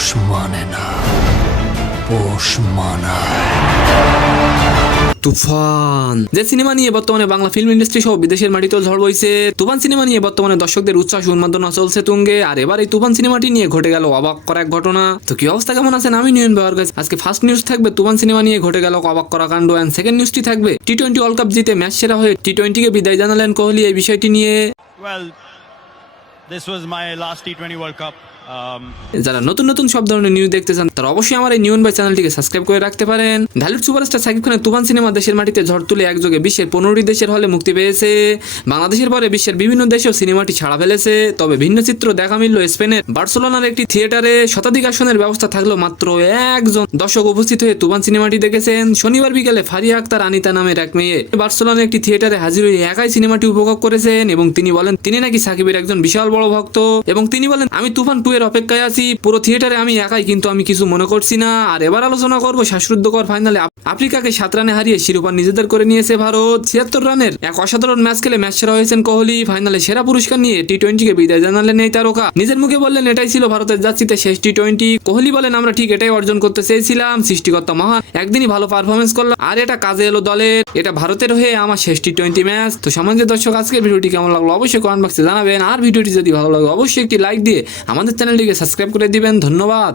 পোষ মানে না, পোষ মানায়। তুফান যে সিনেমা নিয়ে বর্তমানে বাংলা ফিল্ম ইন্ডাস্ট্রি সহ বিদেশের মাটিতেও ঝড় বইছে। তুফান সিনেমা নিয়ে বর্তমানে দর্শকদের উচ্ছ্বাস উন্মাদনা চলছে তুঙ্গে। আর এবার এই তুফান সিনেমাটি নিয়ে ঘটে গেল অবাক করা এক ঘটনা। তো কি অবস্থা, কেমন আছেন? আমি নিয়ন ব্যবহার করেছি। আজকে ফার্স্ট নিউজ থাকবে তুফান সিনেমা নিয়ে ঘটে গেল অবাক করা কাণ্ড, এন্ড সেকেন্ড নিউজটি থাকবে টি-20 ওয়ার্ল্ড কাপ জিতে ম্যাচ সেরা হয়ে টি-20 কে বিদায় জানালেন কোহলি। এই বিষয়টি নিয়ে Well, this was my last T20 World Cup. যারা নতুন নতুন সব ধরনের নিউজ দেখতে চান তারা অবশ্যই আমার এই নিউন বাই চ্যানেলটিকে সাবস্ক্রাইব করে রাখতে পারেন। ঢালিউড সুপারস্টার সাকিব খানের তুফান সিনেমা দেশের মাটিতে ঝড় তুলে একযোগে বিশ্বের 15টি দেশের হলে মুক্তি পেয়েছে। বাংলাদেশের পরে বিশ্বের বিভিন্ন দেশেও সিনেমাটি ছাড়া ফেলেছে। তবে ভিন্ন চিত্র দেখা মিলল স্পেনের বার্সেলোনার একটি থিয়েটারে। শতাধিক আসনের ব্যবস্থা থাকলেও মাত্র একজন দর্শক উপস্থিত হয়ে তুফান সিনেমাটি দেখেছেন। শনিবার বিকেলে ফারিয়া আক্তার আনিতা নামের এক মেয়ে বার্সেলোনার একটি থিয়েটারে হাজির হয়ে একাই সিনেমাটি উপভোগ করেছেন এবং তিনি বলেন তিনি নাকি সাকিবের একজন বিশাল বড় ভক্ত এবং তিনি বলেন আমি তুফান 2 এর অপেক্ষায় আছি। পুরো থিয়েটারে আমি একাই, কিন্তু আমি কিছু মনে করছি না। আর এবার আলোচনা করবো শ্বাসরুদ্ধকর ফাইনালে আফ্রিকাকে 7 রানে হারিয়ে শিরোপা নিজেদের করে নিয়েছে ভারত। 76 রানের এক অসাধারণ ম্যাচ খেলে ম্যাচ সেরা হয়েছেন কোহলি। ফাইনালে সেরা পুরস্কার নিয়ে টি-20 কে বিদায় জানালেন এই তারকা। নিজের মুখে বললেন এটাই ছিল ভারতের জার্সিতে শেষ টি-20। কোহলি বলেন আমরা ঠিক এটাই অর্জন করতে চেয়েছিলাম। সৃষ্টিকর্তা মহান, একদিনই ভালো পারফরমেন্স করলাম আর এটা কাজে এলো দলের। এটা ভারতের হয়ে আমার শেষ টি-20 ম্যাচ। তো সমাজের দর্শক, আজকের ভিডিওটি কেমন লাগলো অবশ্যই কমেন্ট বক্সে জানাবেন। আর ভিডিওটি যদি ভালো লাগে অবশ্যই একটি লাইক দিয়ে আমাদের চ্যানেলটিকে সাবস্ক্রাইব করে দিবেন। ধন্যবাদ।